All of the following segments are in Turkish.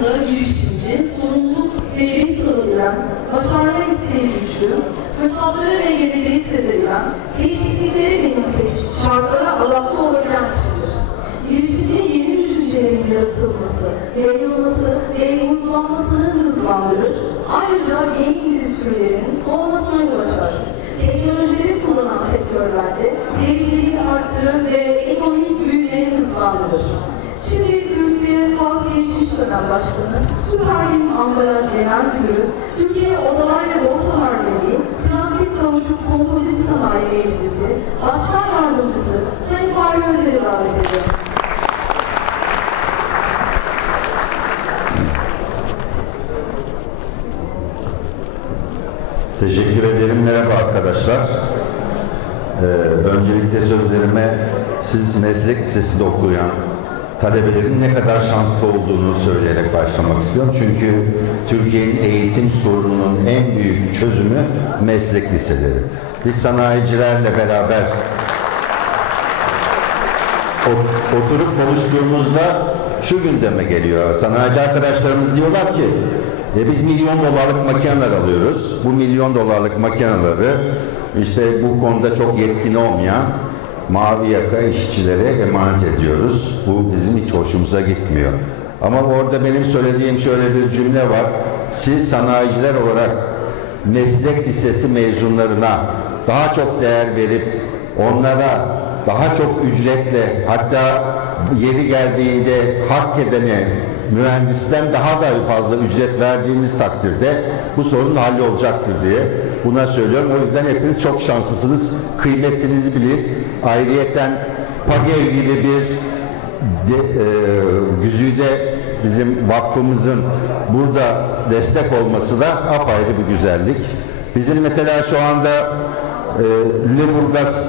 alanında girişimci, sorumluluk ve risk alabilen, başarma isteği güçlü, fırsatları ve geleceği sezebilen, değişiklikleri benimseyip şartlara adapte olabilen kişidir. Girişimcinin yeni düşüncelerin yaratılması, yayılması ve uygulanmasını hızlandırır. Ayrıca yeni endüstrilerin doğmasına yol açar. Teknolojileri kullanan sektörlerde verimliliği artırır ve ekonomik büyümeyi hızlandırır. Şimdi Süperlim Ambalaj Genel Müdürü, Türkiye Odalar ve Borsalar Birliği, Plastik Kauçuk Kompozit Sanayi Meclisi, Başkan Yardımcısı Sayın Fahri Özer'i davet ediyorum. Teşekkür ederim. Merhaba arkadaşlar. Ee, öncelikle sözlerime siz meslek lisesinde okuyan talebelerin ne kadar şanslı olduğunu söyleyerek başlamak istiyorum. Çünkü Türkiye'nin eğitim sorununun en büyük çözümü meslek liseleri. Biz sanayicilerle beraber Ot- oturup konuştuğumuzda şu gündeme geliyor. Sanayici arkadaşlarımız diyorlar ki e biz milyon dolarlık makineler alıyoruz. Bu milyon dolarlık makineleri işte bu konuda çok yetkin olmayan mavi yaka işçilere emanet ediyoruz. Bu bizim hiç hoşumuza gitmiyor. Ama orada benim söylediğim şöyle bir cümle var. Siz sanayiciler olarak meslek lisesi mezunlarına daha çok değer verip onlara daha çok ücretle hatta yeri geldiğinde hak edene mühendisten daha da fazla ücret verdiğiniz takdirde bu sorun hallolacaktır diye buna söylüyorum. O yüzden hepiniz çok şanslısınız. Kıymetinizi bilin. Ayrıyeten PAGEV gibi bir de, e, güzide bizim vakfımızın burada destek olması da apayrı bir güzellik. Bizim mesela şu anda e, Lüleburgaz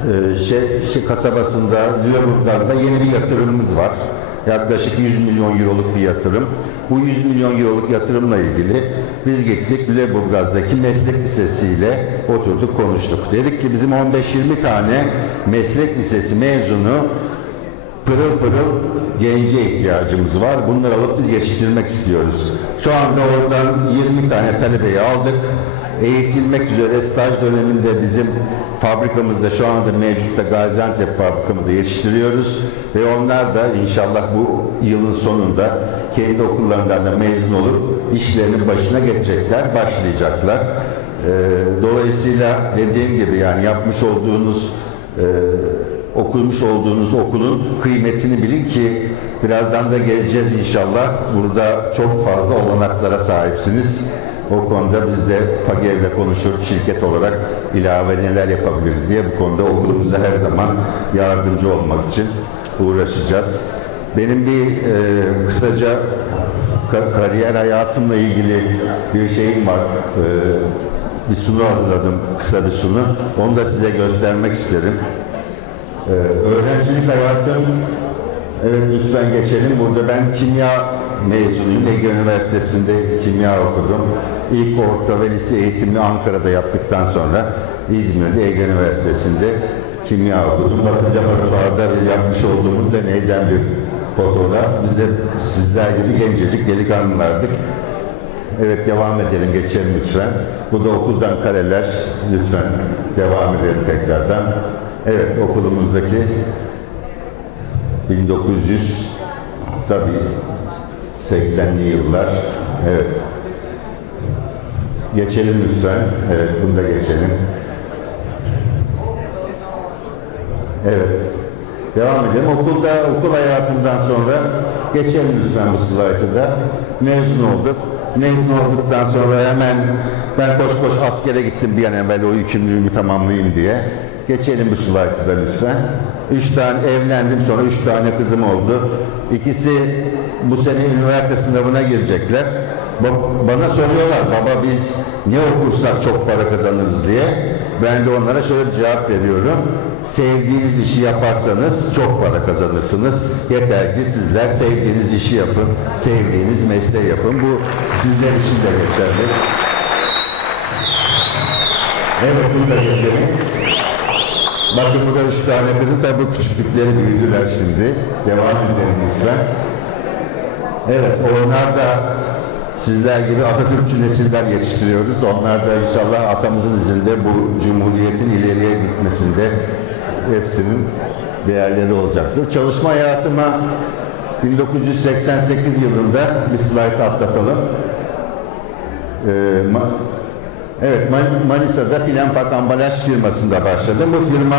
e, şey, şey kasabasında Lüleburgaz'da yeni bir yatırımımız var. Yaklaşık 100 milyon euroluk bir yatırım. Bu 100 milyon euroluk yatırımla ilgili biz gittik Lüleburgaz'daki meslek lisesiyle oturduk konuştuk. Dedik ki bizim 15-20 tane meslek lisesi mezunu pırıl pırıl gence ihtiyacımız var. Bunları alıp biz yetiştirmek istiyoruz. Şu anda oradan 20 tane talebeyi aldık. Eğitilmek üzere staj döneminde bizim fabrikamızda şu anda mevcutta Gaziantep fabrikamızda yetiştiriyoruz. Ve onlar da inşallah bu yılın sonunda kendi okullarından da mezun olup işlerinin başına geçecekler, başlayacaklar. Ee, dolayısıyla dediğim gibi yani yapmış olduğunuz e, okumuş olduğunuz okulun kıymetini bilin ki birazdan da gezeceğiz inşallah. Burada çok fazla olanaklara sahipsiniz. O konuda biz de PAGEV'le konuşup şirket olarak ilave neler yapabiliriz diye bu konuda okulumuza her zaman yardımcı olmak için uğraşacağız. Benim bir e, kısaca ka- kariyer hayatımla ilgili bir şeyim var. E, bir sunu hazırladım, kısa bir sunu. Onu da size göstermek isterim. Ee, öğrencilik hayatım, evet lütfen geçelim. Burada ben kimya mezunuyum. Ege Üniversitesi'nde kimya okudum. İlk orta ve lise eğitimini Ankara'da yaptıktan sonra İzmir'de Ege Üniversitesi'nde kimya okudum. Bakın laboratuvarda yapmış olduğumuz deneyden bir fotoğraf. Biz de sizler gibi gencecik delikanlılardık. Evet devam edelim, geçelim lütfen. Bu da okuldan kareler. Lütfen devam edelim tekrardan. Evet okulumuzdaki 1900 tabii 80'li yıllar. Evet. Geçelim lütfen. Evet bunu da geçelim. Evet. Devam edelim. Okulda, okul hayatından sonra geçelim lütfen bu slaytı da. Mezun olduk. Mezun olduktan sonra hemen ben koş koş askere gittim bir an evvel o yükümlülüğümü tamamlayayım diye. Geçelim bu slaytı lütfen. Üç tane evlendim sonra üç tane kızım oldu. İkisi bu sene üniversite sınavına girecekler. Ba- Bana soruyorlar baba biz ne okursak çok para kazanırız diye. Ben de onlara şöyle cevap veriyorum. Sevdiğiniz işi yaparsanız çok para kazanırsınız. Yeter ki sizler sevdiğiniz işi yapın, sevdiğiniz mesleği yapın. Bu sizler için de geçerli. Evet, bunu da geçelim. Bakın burada üç tane tabi bu küçüklükleri büyüdüler şimdi. Devam edelim lütfen. Evet, onlar da sizler gibi Atatürkçü nesiller yetiştiriyoruz. Onlar da inşallah atamızın izinde bu cumhuriyetin ileriye gitmesinde hepsinin değerleri olacaktır. Çalışma hayatıma 1988 yılında bir slide atlatalım. Ee, Evet, Man- Manisa'da Planpak Ambalaj firmasında başladım. Bu firma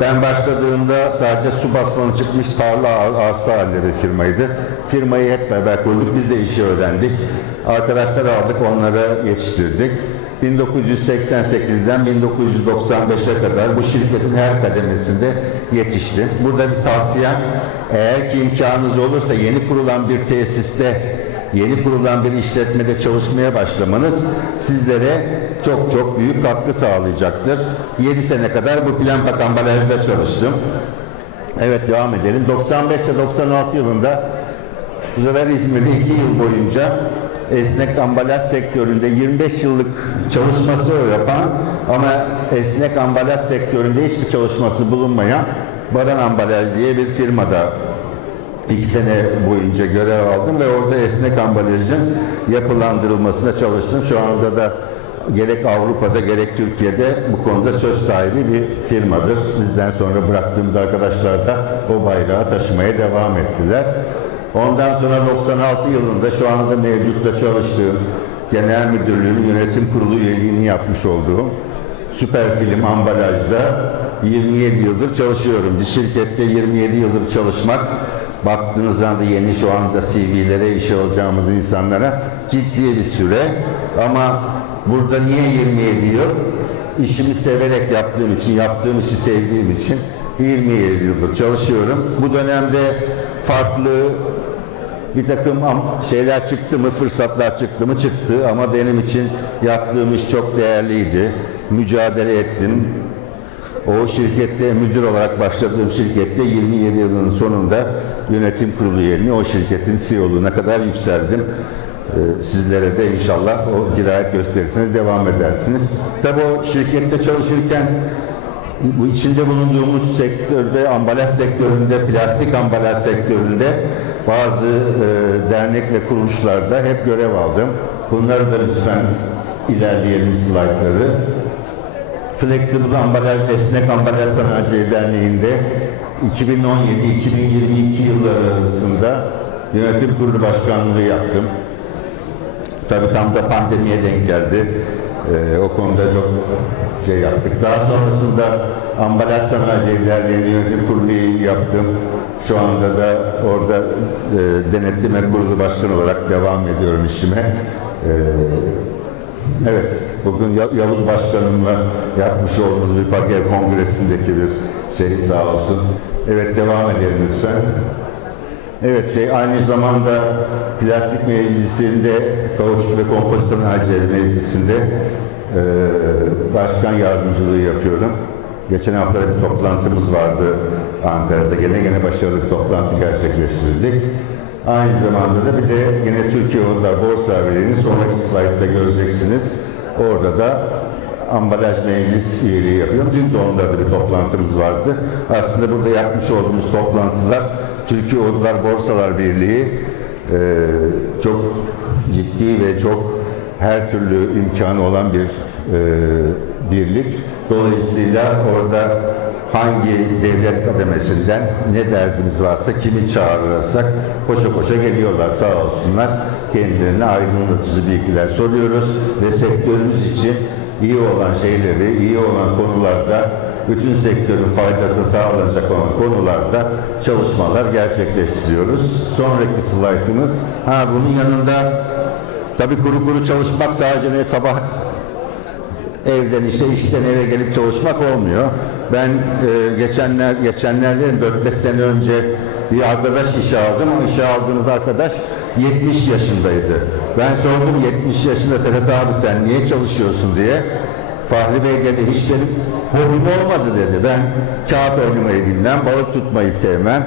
ben başladığımda sadece su basmanı çıkmış tarla ar- arsa halinde bir firmaydı. Firmayı hep beraber kurduk, biz de işi öğrendik. Arkadaşlar aldık, onlara yetiştirdik. 1988'den 1995'e kadar bu şirketin her kademesinde yetişti. Burada bir tavsiyem, eğer ki imkanınız olursa yeni kurulan bir tesiste yeni kurulan bir işletmede çalışmaya başlamanız sizlere çok çok büyük katkı sağlayacaktır. 7 sene kadar bu plan bak ambalajda çalıştım. Evet devam edelim. 95 ile 96 yılında bu sefer İzmir'de 2 yıl boyunca esnek ambalaj sektöründe 25 yıllık çalışması yapan ama esnek ambalaj sektöründe hiçbir çalışması bulunmayan Baran Ambalaj diye bir firmada İki sene boyunca görev aldım ve orada esnek ambalajın yapılandırılmasına çalıştım. Şu anda da gerek Avrupa'da gerek Türkiye'de bu konuda söz sahibi bir firmadır. Bizden sonra bıraktığımız arkadaşlar da o bayrağı taşımaya devam ettiler. Ondan sonra 96 yılında şu anda mevcutta çalıştığım genel müdürlüğün yönetim kurulu üyeliğini yapmış olduğum Süper Film Ambalaj'da 27 yıldır çalışıyorum. Bir şirkette 27 yıldır çalışmak baktığınız zaman da yeni şu anda CV'lere işe alacağımız insanlara ciddi bir süre ama burada niye 27 yıl? İşimi severek yaptığım için, yaptığım işi sevdiğim için 27 yıldır çalışıyorum. Bu dönemde farklı bir takım şeyler çıktı mı, fırsatlar çıktı mı çıktı ama benim için yaptığım iş çok değerliydi. Mücadele ettim. O şirkette müdür olarak başladığım şirkette 27 yılın sonunda yönetim kurulu üyeliğine o şirketin CEO'luğuna kadar yükseldim. Ee, Sizlere de inşallah o dirayet gösterirseniz devam edersiniz. Tabii o şirkette çalışırken bu içinde bulunduğumuz sektörde, ambalaj sektöründe, plastik ambalaj sektöründe bazı e, dernek ve kuruluşlarda hep görev aldım. Bunları da lütfen ilerleyelim slaytları. Flexible Ambalaj Esnek Ambalaj Sanayici Derneği'nde 2017-2022 yılları arasında yönetim kurulu başkanlığı yaptım. Tabii tam da pandemiye denk geldi. Ee, o konuda çok şey yaptık. Daha sonrasında ambalaj sanayi derneği yönetim kurulu yaptım. Şu anda da orada e, denetleme kurulu başkanı olarak devam ediyorum işime. Ee, evet, bugün Ya- Yavuz Başkanımla yapmış olduğumuz bir Pagev Kongresi'ndeki bir şey sağ olsun. Evet, devam edelim lütfen. Evet, şey aynı zamanda plastik meclisinde, kauçuk ve kompozisyon harcayeli meclisinde eee, başkan yardımcılığı yapıyorum. Geçen hafta bir toplantımız vardı Ankara'da. Gene gene başarılı toplantı gerçekleştirdik. Aynı zamanda da bir de yine Türkiye Odalar Borsa Birliği'ni sonraki slaytta göreceksiniz. Orada da ambalaj meclis üyeliği yapıyorum. Dün de onlarda bir toplantımız vardı. Aslında burada yapmış olduğumuz toplantılar Türkiye Odalar Borsalar Birliği e, çok ciddi ve çok her türlü imkanı olan bir e, birlik. Dolayısıyla orada hangi devlet kademesinden ne derdimiz varsa kimi çağırırsak koşa koşa geliyorlar sağ olsunlar. Kendilerine aydınlatıcı bilgiler soruyoruz ve sektörümüz için iyi olan şeyleri, iyi olan konularda bütün sektörün faydası sağlanacak olan konularda çalışmalar gerçekleştiriyoruz. Sonraki slaytımız, ha bunun yanında tabii kuru kuru çalışmak sadece ne sabah evden işe, işten eve gelip çalışmak olmuyor. Ben e, geçenler geçenlerde 4-5 sene önce bir arkadaş işe aldım. İşe aldığımız arkadaş 70 yaşındaydı. Ben sordum 70 yaşında Sedat abi sen niye çalışıyorsun diye. Fahri Bey dedi hiç benim hobim olmadı dedi. Ben kağıt oynamayı bilmem, balık tutmayı sevmem.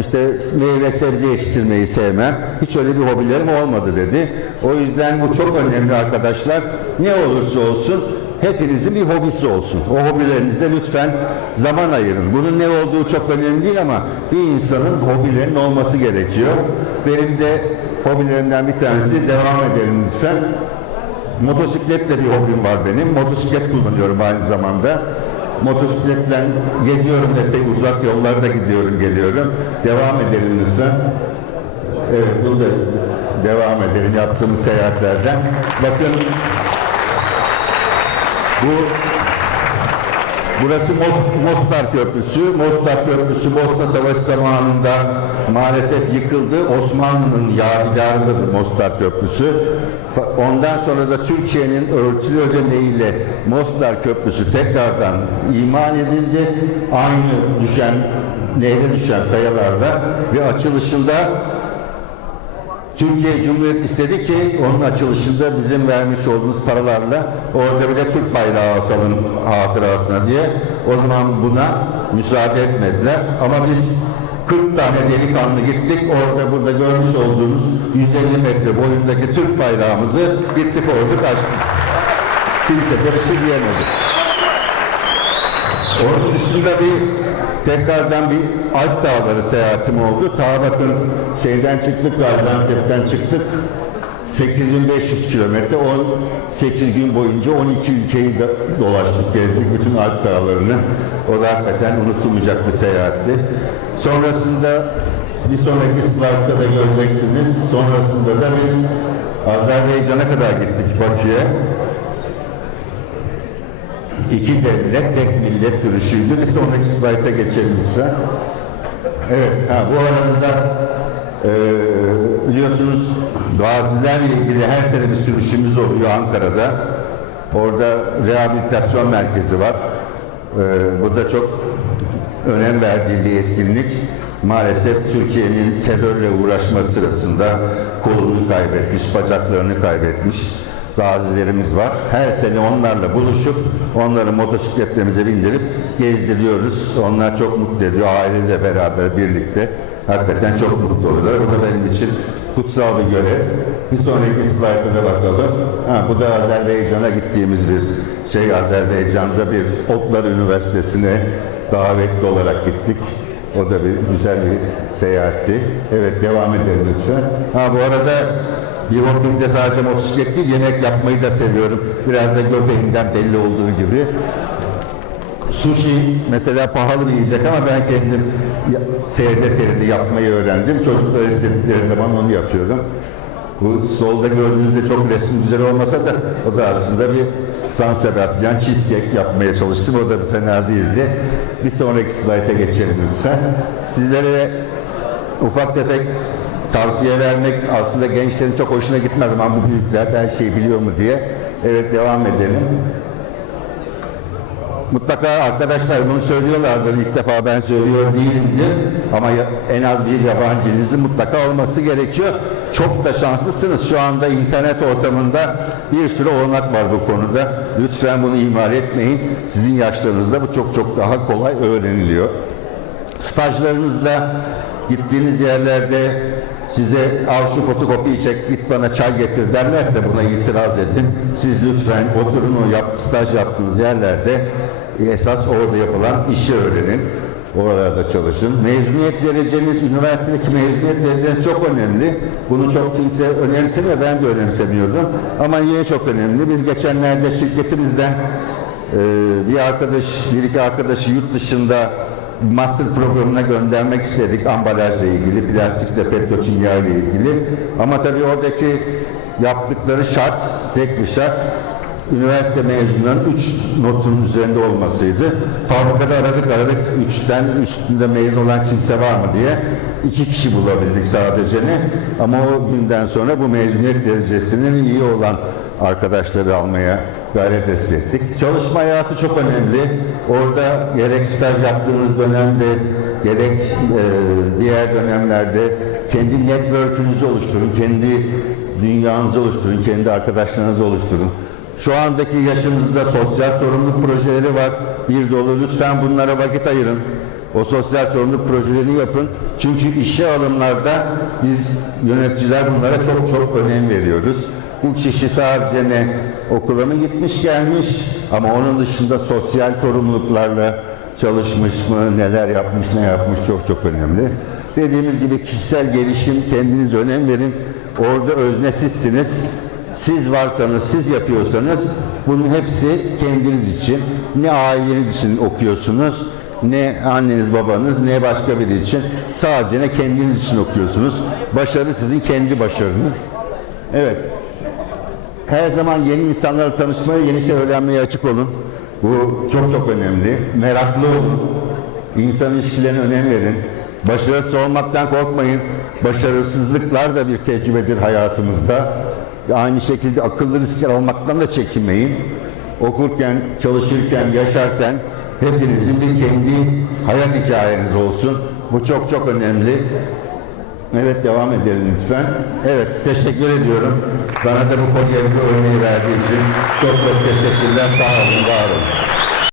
İşte meyve sebze yetiştirmeyi sevmem. Hiç öyle bir hobilerim olmadı dedi. O yüzden bu çok önemli arkadaşlar. Ne olursa olsun hepinizin bir hobisi olsun. O hobilerinizde lütfen zaman ayırın. Bunun ne olduğu çok önemli değil ama bir insanın hobilerinin olması gerekiyor. Benim de hobilerimden bir tanesi devam edelim lütfen. Motosikletle bir hobim var benim. Motosiklet kullanıyorum aynı zamanda. Motosikletle geziyorum epey uzak yollarda gidiyorum geliyorum. Devam edelim lütfen. Evet bunu da devam edelim yaptığımız seyahatlerden. Bakın bu Burası Mos- Mostar Köprüsü. Mostar Köprüsü Bosna Savaşı zamanında maalesef yıkıldı. Osmanlı'nın yadigarıdır Mostar Köprüsü. Ondan sonra da Türkiye'nin örtülü ödeneğiyle Mostar Köprüsü tekrardan iman edildi. Aynı düşen, nehre düşen kayalarla ve açılışında Türkiye Cumhuriyeti istedi ki onun açılışında bizim vermiş olduğumuz paralarla orada bir de Türk bayrağı asalım hatırasına diye. O zaman buna müsaade etmediler. Ama biz 40 tane delikanlı gittik. Orada burada görmüş olduğunuz 150 metre boyundaki Türk bayrağımızı gittik orada açtık. Kimse de bir şey diyemedi. Onun dışında bir tekrardan bir Alp Dağları seyahatim oldu. Ta bakın şeyden çıktık, Gaziantep'ten çıktık. 8500 kilometre, 18 gün boyunca 12 ülkeyi dolaştık, gezdik bütün Alp Dağları'nı. O da hakikaten unutulmayacak bir seyahatti. Sonrasında bir sonraki slaytta da göreceksiniz. Sonrasında da bir Azerbaycan'a kadar gittik Bakü'ye. İki devlet, tek millet sürüşüydü. Bir sonraki slayta geçelim lütfen. Evet, ha, bu arada da e, biliyorsunuz gazilerle ilgili her sene bir sürüşümüz oluyor Ankara'da. Orada rehabilitasyon merkezi var. E, bu da çok önem verdiği bir etkinlik. Maalesef Türkiye'nin terörle uğraşma sırasında kolunu kaybetmiş, bacaklarını kaybetmiş gazilerimiz var. Her sene onlarla buluşup onları motosikletlerimize bindirip gezdiriyoruz. Onlar çok mutlu ediyor. Aileyle beraber birlikte. Hakikaten çok mutlu oluyorlar. Bu da benim için kutsal bir görev. Bir sonraki slayta da bakalım. Ha, bu da Azerbaycan'a gittiğimiz bir şey. Azerbaycan'da bir Otlar Üniversitesi'ne davetli olarak gittik. O da bir güzel bir seyahatti. Evet devam edelim lütfen. Ha bu arada bir hobim de sadece motosiklet değil, yemek yapmayı da seviyorum. Biraz da göbeğimden belli olduğu gibi. Sushi mesela pahalı bir yiyecek ama ben kendim seyrede seyrede yapmayı öğrendim. Çocuklar istedikleri zaman onu yapıyorum. Bu solda gördüğünüzde çok resim güzel olmasa da o da aslında bir San Sebastian cheesecake yapmaya çalıştım. O da fena değildi. Bir sonraki slayta geçelim lütfen. Sizlere ufak tefek tavsiye vermek aslında gençlerin çok hoşuna gitmez ama bu büyükler her şeyi biliyor mu diye. Evet devam edelim. Mutlaka arkadaşlar bunu söylüyorlardır ilk defa ben söylüyor değilimdir ama en az bir yabancınızın mutlaka olması gerekiyor. Çok da şanslısınız şu anda internet ortamında bir sürü olanak var bu konuda. Lütfen bunu ihmal etmeyin. Sizin yaşlarınızda bu çok çok daha kolay öğreniliyor. Stajlarınızda gittiğiniz yerlerde size al şu fotokopiyi çek git bana çay getir derlerse buna itiraz edin. Siz lütfen oturun o yap, staj yaptığınız yerlerde esas orada yapılan işi öğrenin. Oralarda çalışın. Mezuniyet dereceniz, üniversitedeki mezuniyet dereceniz çok önemli. Bunu çok kimse önemsemiyor, ben de önemsemiyordum. Ama yine çok önemli. Biz geçenlerde şirketimizden ee, bir arkadaş, bir iki arkadaşı yurt dışında master programına göndermek istedik ambalajla ilgili, plastikle petrokimya ile ilgili. Ama tabii oradaki yaptıkları şart, tek bir şart, üniversite mezununun 3 notun üzerinde olmasıydı. Fabrikada aradık aradık 3'ten üstünde mezun olan kimse var mı diye. iki kişi bulabildik sadece ne. Ama o günden sonra bu mezuniyet derecesinin iyi olan arkadaşları almaya gayret ettik. Çalışma hayatı çok önemli. Orada gerek staj yaptığınız dönemde gerek e, diğer dönemlerde kendi network'ünüzü oluşturun, kendi dünyanızı oluşturun, kendi arkadaşlarınızı oluşturun. Şu andaki yaşınızda sosyal sorumluluk projeleri var. Bir dolu lütfen bunlara vakit ayırın. O sosyal sorumluluk projelerini yapın. Çünkü işe alımlarda biz yöneticiler bunlara çok çok önem veriyoruz. Bu kişi sadece ne okula mı gitmiş gelmiş ama onun dışında sosyal sorumluluklarla çalışmış mı, neler yapmış, ne yapmış çok çok önemli. Dediğimiz gibi kişisel gelişim, kendiniz önem verin. Orada özne sizsiniz. Siz varsanız, siz yapıyorsanız bunun hepsi kendiniz için. Ne aileniz için okuyorsunuz, ne anneniz babanız, ne başka biri için. Sadece ne kendiniz için okuyorsunuz. Başarı sizin kendi başarınız. Evet. Her zaman yeni insanlarla tanışmaya, yeni şey öğrenmeye açık olun. Bu çok çok önemli. Meraklı olun. İnsan ilişkilerine önem verin. Başarısız olmaktan korkmayın. Başarısızlıklar da bir tecrübedir hayatımızda. Aynı şekilde akıllı riskler almaktan da çekinmeyin. Okurken, çalışırken, yaşarken hepinizin bir kendi hayat hikayeniz olsun. Bu çok çok önemli. Evet devam edelim lütfen. Evet teşekkür ediyorum. Bana da bu konuya bir örneği verdiği için çok çok teşekkürler. Sağ olun, var olun.